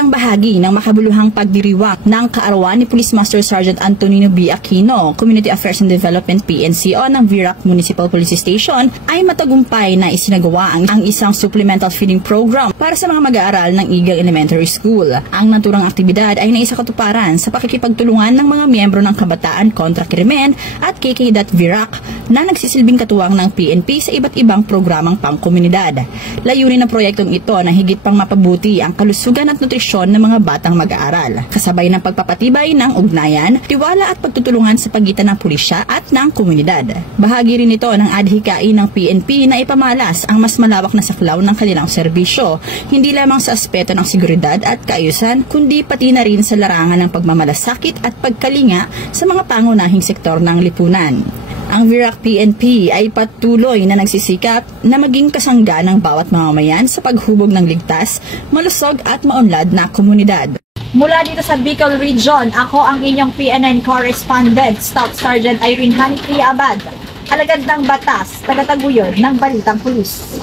bilang bahagi ng makabuluhang pagdiriwang ng kaarawan ni Police Master Sergeant Antonino B. Aquino, Community Affairs and Development PNCO ng Virac Municipal Police Station, ay matagumpay na isinagawa ang isang supplemental feeding program para sa mga mag-aaral ng Eagle Elementary School. Ang naturang aktibidad ay naisakatuparan sa pakikipagtulungan ng mga miyembro ng Kabataan Kontra Krimen at KK.Virac na nagsisilbing katuwang ng PNP sa iba't ibang programang pangkomunidad. Layunin ng proyektong ito na higit pang mapabuti ang kalusugan at nutrisyon ng mga batang mag-aaral, kasabay ng pagpapatibay ng ugnayan, tiwala at pagtutulungan sa pagitan ng pulisya at ng komunidad. Bahagi rin ito ng adhikain ng PNP na ipamalas ang mas malawak na saklaw ng kanilang serbisyo, hindi lamang sa aspeto ng seguridad at kaayusan, kundi pati na rin sa larangan ng pagmamalasakit at pagkalinga sa mga pangunahing sektor ng lipunan. Ang Virac PNP ay patuloy na nagsisikap na maging kasangga ng bawat mamamayan sa paghubog ng ligtas, malusog at maunlad na komunidad. Mula dito sa Bicol Region, ako ang inyong PNN correspondent, Staff Sergeant Irene Hanitri Abad, alagad ng batas, tagataguyod ng Balitang Pulis.